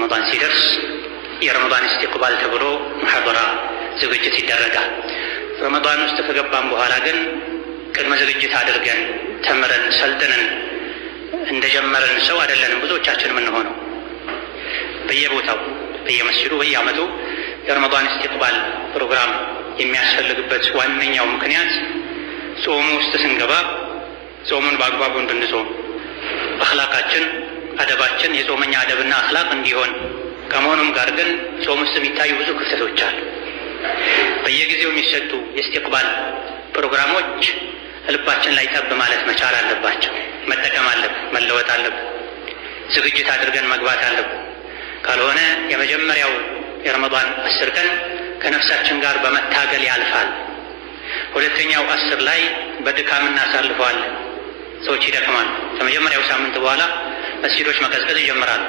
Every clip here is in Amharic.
ረመዳን ሲደርስ የረመዳን ኢስቲቅባል ተብሎ ሙሐደራ ዝግጅት ይደረጋል። ረመዳን ውስጥ ከገባን በኋላ ግን ቅድመ ዝግጅት አድርገን ተምረን ሰልጥነን እንደጀመረን ሰው አይደለንም ብዙዎቻችን የምንሆነው። በየቦታው በየመስጂዱ በየዓመቱ የረመዳን ኢስቲቅባል ፕሮግራም የሚያስፈልግበት ዋነኛው ምክንያት ጾሙ ውስጥ ስንገባ ጾሙን በአግባቡ እንድንጾም አኽላቃችን፣ አደባችን የጾመኛ አደብና አኽላቅ እንዲሆን ከመሆኑም ጋር ግን ጾም ውስጥ የሚታዩ ብዙ ክፍተቶች አሉ። በየጊዜው የሚሰጡ የኢስቲቅባል ፕሮግራሞች ልባችን ላይ ጠብ ማለት መቻል አለባቸው። መጠቀም አለብን፣ መለወጥ አለብን፣ ዝግጅት አድርገን መግባት አለብን። ካልሆነ የመጀመሪያው የረመዳን 10 ቀን ከነፍሳችን ጋር በመታገል ያልፋል። ሁለተኛው 10 ላይ በድካም እናሳልፈዋለን። ሰዎች ይደክማሉ። ከመጀመሪያው ሳምንት በኋላ መስጂዶች መቀዝቀዝ ይጀምራሉ።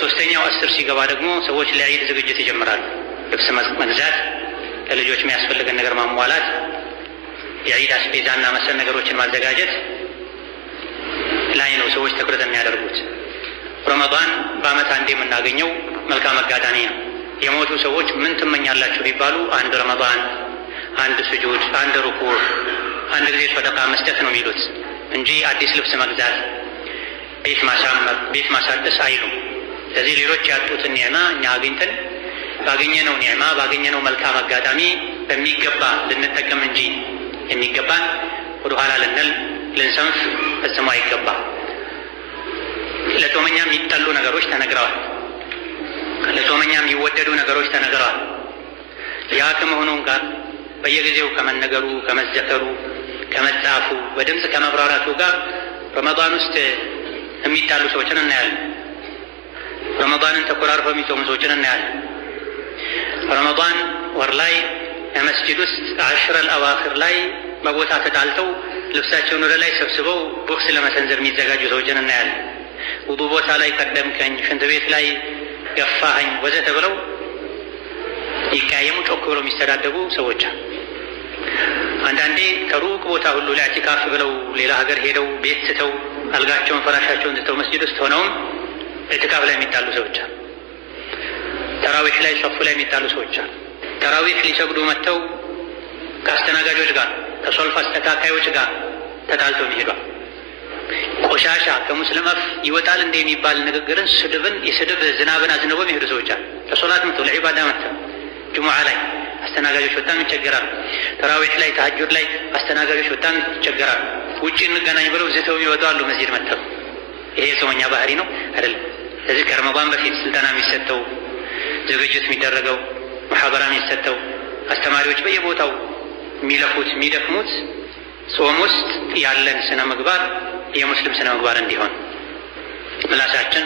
ሶስተኛው 10 ሲገባ ደግሞ ሰዎች ለዒድ ዝግጅት ይጀምራሉ። ልብስ መግዛት፣ ለልጆች የሚያስፈልገን ነገር ማሟላት፣ የዒድ አስቤዛና መሰል ነገሮችን ማዘጋጀት ላይ ነው ሰዎች ትኩረት የሚያደርጉት። ረመዳን በዓመት አንዴ የምናገኘው መልካም አጋጣሚ ነው። የሞቱ ሰዎች ምን ትመኛላችሁ ቢባሉ አንድ ረመዳን፣ አንድ ስጁድ፣ አንድ ሩኩዕ፣ አንድ ጊዜ ሰደቃ መስጠት ነው የሚሉት እንጂ አዲስ ልብስ መግዛት፣ ቤት ማሳመር፣ ቤት ማሳደስ አይሉም። ስለዚህ ሌሎች ያጡትን ኒዕማ እኛ አግኝተን ባገኘነው ኒዕማ ባገኘነው መልካም አጋጣሚ በሚገባ ልንጠቀም እንጂ የሚገባን ወደ ኋላ ልንል ልንሰንፍ ፈጽሞ አይገባ። ለጾመኛ የሚጠሉ ነገሮች ተነግረዋል። ለጾመኛ የሚወደዱ ነገሮች ተነግረዋል። ያ ከመሆኑም ጋር በየጊዜው ከመነገሩ፣ ከመዘከሩ፣ ከመጻፉ፣ በድምፅ ከመብራራቱ ጋር ረመዳን ውስጥ የሚጣሉ ሰዎችን እናያለን። ረመዳንን ተኮራርፈው የሚጾሙ ሰዎችን እናያለን። ረመዳን ወር ላይ መስጂድ ውስጥ 10 አልአዋኺር ላይ በቦታ ተጣልተው ልብሳቸውን ወደ ላይ ሰብስበው ቦክስ ለመሰንዘር የሚዘጋጁ ሰዎችን እናያለን። ውዱ ቦታ ላይ ቀደምከኝ፣ ሽንት ቤት ላይ ገፋኸኝ ወዘተ ብለው ይቀያየሙ፣ ጮክ ብለው የሚስተዳደቡ ሰዎች። አንዳንዴ ከሩቅ ቦታ ሁሉ ላይ ኢዕቲካፍ ብለው ሌላ ሀገር ሄደው ቤት ትተው አልጋቸውን ፈራሻቸውን ትተው መስጂድ ውስጥ ሆነውም ኢዕቲካፍ ላይ የሚጣሉ ሰዎች አሉ። ተራዊህ ላይ ሶፍ ላይ የሚጣሉ ሰዎች አሉ። ተራዊህ ሊሰግዱ መጥተው ከአስተናጋጆች ጋር ከሶልፍ አስተካካዮች ጋር ተጣልተው ይሄዷል። ቆሻሻ ከሙስሊም አፍ ይወጣል እንደ የሚባል ንግግርን፣ ስድብን፣ የስድብ ዝናብን አዝንበው የሚሄዱ ሰዎች አሉ። ከሶላት መጥተው ለዒባዳ መጥተው ጁሙዓ ላይ አስተናጋጆች በጣም ይቸገራሉ። ተራዊህ ላይ ተሐጁድ ላይ አስተናጋጆች በጣም ይቸገራሉ። ውጪ እንገናኝ ብለው ዝተው ይወጣሉ መስጂድ መጥተው። ይሄ የጾመኛ ባህሪ ነው አይደለም። ስለዚህ ከረመዳን በፊት ስልጠና የሚሰጠው፣ ዝግጅት የሚደረገው፣ ሙሐደራ የሚሰጠው፣ አስተማሪዎች በየቦታው የሚለፉት የሚደክሙት ጾም ውስጥ ያለን ስነ ምግባር የሙስሊም ስነ ምግባር እንዲሆን ምላሳችን፣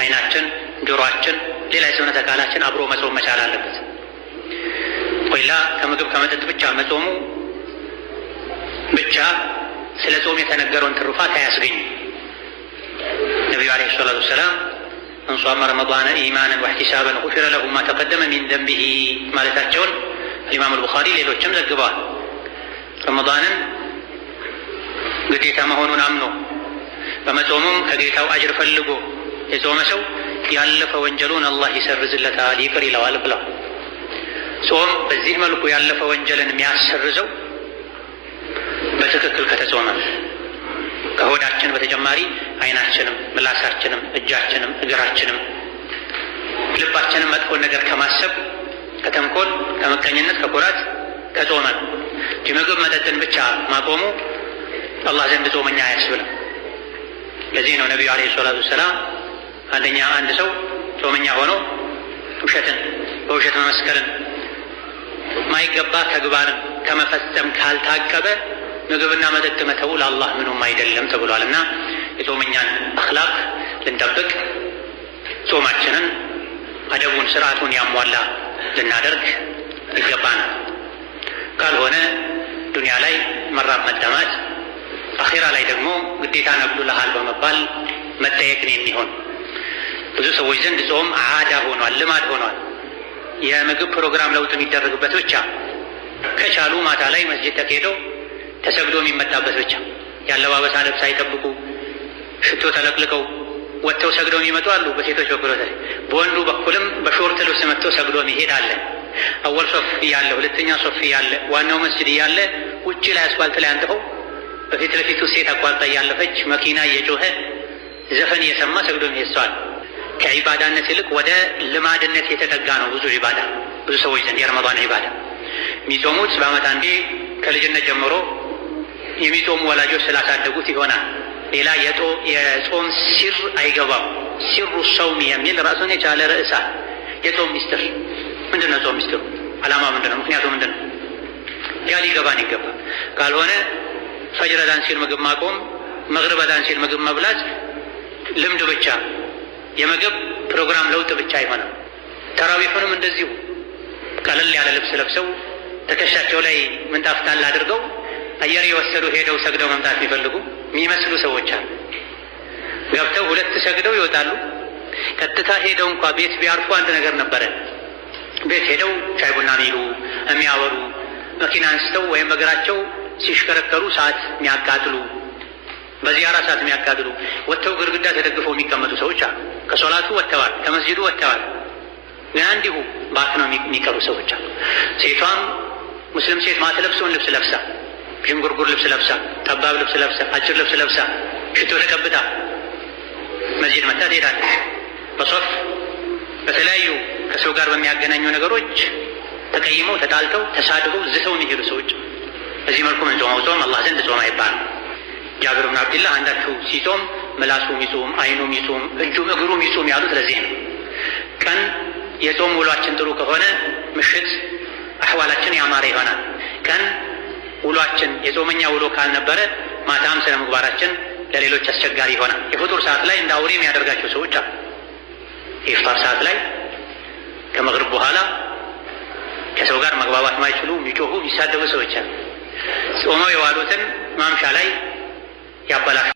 አይናችን፣ ጆሮአችን፣ ሌላ የሰውነት አካላችን አብሮ መጾም መቻል አለበት። ወይላ ከምግብ ከመጠጥ ብቻ መጾሙ ብቻ ስለ ጾም የተነገረውን ትሩፋት አያስገኝም። ነቢዩ ዓለይሂ ሰላቱ ወሰላም መን ሷመ ረመዳነ ኢማናን ወሕቲሳበን ጉፊረ ለሁ ማ ተቀደመ ሚን ዘንቢሂ ማለታቸውን ኢማም አልቡኻሪ ሌሎችም ዘግበዋል። ረመዳንን ግዴታ መሆኑን አምኖ በመጾሙም ከጌታው አጅር ፈልጎ የጾመ ሰው ያለፈ ወንጀሉን አላህ ይሰርዝለታል፣ ይቅር ይለዋል ብለው። ጾም በዚህ መልኩ ያለፈ ወንጀልን የሚያሰርዘው በትክክል ከተጾመ ከሆዳችን በተጨማሪ አይናችንም፣ ምላሳችንም፣ እጃችንም፣ እግራችንም፣ ልባችንም መጥፎን ነገር ከማሰብ ከተንኮል፣ ከምቀኝነት፣ ከኩራት ከጾመ ምግብ መጠጥን ብቻ ማቆሙ አላህ ዘንድ ጾመኛ አያስብልም። ለዚህ ነው ነቢዩ ዓለይሂ ሰላቱ ወሰላም አንድ ሰው ጾመኛ ሆኖ ውሸትን በውሸት መመስከርን ማይገባ ተግባርን ከመፈጸም ካልታቀበ ምግብና መጠጥ መተው ለአላህ ምኑም አይደለም ተብሏል። እና የጾመኛን አኽላቅ ልንጠብቅ ጾማችንን አደቡን ስርዓቱን ያሟላ ልናደርግ ይገባናል። ካልሆነ ዱንያ ላይ መራብ መጠማት፣ አኺራ ላይ ደግሞ ግዴታ ነግዱልሃል በመባል መጠየቅን የሚሆን ብዙ ሰዎች ዘንድ ጾም ዓዳ ሆኗል፣ ልማድ ሆኗል። የምግብ ፕሮግራም ለውጥ የሚደረግበት ብቻ፣ ከቻሉ ማታ ላይ መስጂድ ተካሄደው ተሰግዶ የሚመጣበት ብቻ፣ ያለባበስ አደብ ሳይጠብቁ ሽቶ ተለቅልቀው ወጥተው ሰግደው የሚመጡ አሉ። በሴቶች በኩል በወንዱ በኩልም በሾርት ልብስ መጥተው ሰግዶ የሚሄድ አለ። አወል ሶፍ እያለ ሁለተኛ ሶፍ እያለ ዋናው መስጅድ እያለ ውጭ ላይ አስፋልት ላይ አንጥፈው በፊት ለፊቱ ሴት አቋርጣ እያለፈች መኪና እየጮኸ ዘፈን እየሰማ ሰግዶ የሚሄድ ሰው አለ። ከዒባዳነት ይልቅ ወደ ልማድነት የተጠጋ ነው ብዙ ዒባዳ ብዙ ሰዎች ዘንድ የረመዳን ዒባዳ። የሚጾሙት በዓመት አንዴ ከልጅነት ጀምሮ የሚጾሙ ወላጆች ስላሳደጉት ይሆናል። ሌላ የጾም ሲር አይገባም። ሲሩ ሰውም የሚል ራሱን የቻለ ርዕሳ የጾም ሚስጥር ምንድን ነው? ጾም ሚስጥሩ ዓላማ ምንድን ነው? ምክንያቱ ምንድን ነው? ያ ሊገባን ይገባል። ካልሆነ ፈጅር አዛን ሲል ምግብ ማቆም፣ መግሪብ አዛን ሲል ምግብ መብላት ልምድ ብቻ የምግብ ፕሮግራም ለውጥ ብቻ አይሆንም። ተራዊሑንም እንደዚሁ ቀለል ያለ ልብስ ለብሰው ትከሻቸው ላይ ምንጣፍ ጣል አድርገው አየር የወሰዱ ሄደው ሰግደው መምጣት የሚፈልጉ የሚመስሉ ሰዎች አሉ። ገብተው ሁለት ሰግደው ይወጣሉ። ቀጥታ ሄደው እንኳ ቤት ቢያርፉ አንድ ነገር ነበረ። ቤት ሄደው ሻይ ቡና የሚሉ የሚያወሩ፣ መኪና አንስተው ወይም እግራቸው ሲሽከረከሩ ሰዓት የሚያቃጥሉ፣ በዚያራ ሰዓት የሚያቃጥሉ፣ ወጥተው ግድግዳ ተደግፈው የሚቀመጡ ሰዎች አሉ። ከሶላቱ ወጥተዋል፣ ከመስጂዱ ወጥተዋል። ግን እንዲሁ ባክ ነው የሚቀሩ ሰዎች አሉ። ሴቷም ሙስሊም ሴት ማትለብሰውን ልብስ ለብሳ፣ ዥንጉርጉር ልብስ ለብሳ፣ ጠባብ ልብስ ለብሳ፣ አጭር ልብስ ለብሳ፣ ሽቶ ተቀብታ መስጂድ መታ ትሄዳለች። በሶፍ በተለያዩ ከሰው ጋር በሚያገናኙ ነገሮች ተቀይመው ተጣልተው ተሳድበው ዝተው የሚሄዱ ሰዎች። በዚህ መልኩ ምን ጾመው ጾም አላህ ዘንድ ጾም አይባልም። ጃብር ብን አብድላህ አንዳችሁ ሲጾም ምላሱ ሚጾም፣ አይኑ ሚጾም፣ እጁም እግሩ ሚጾም ያሉት ለዚህ ነው። ቀን የጾም ውሏችን ጥሩ ከሆነ ምሽት አህዋላችን ያማረ ይሆናል። ቀን ውሏችን የጾመኛ ውሎ ካልነበረ ማታም ስነ ምግባራችን ለሌሎች አስቸጋሪ ይሆናል። የፍጡር ሰዓት ላይ እንደ አውሬ የሚያደርጋቸው ሰዎች አሉ። የኢፍጣር ሰዓት ላይ ከመግሪብ በኋላ ከሰው ጋር መግባባት ማይችሉ የሚጮሁ የሚሳደቡ ሰዎች አሉ። ጾመው የዋሉትን ማምሻ ላይ ያበላሹ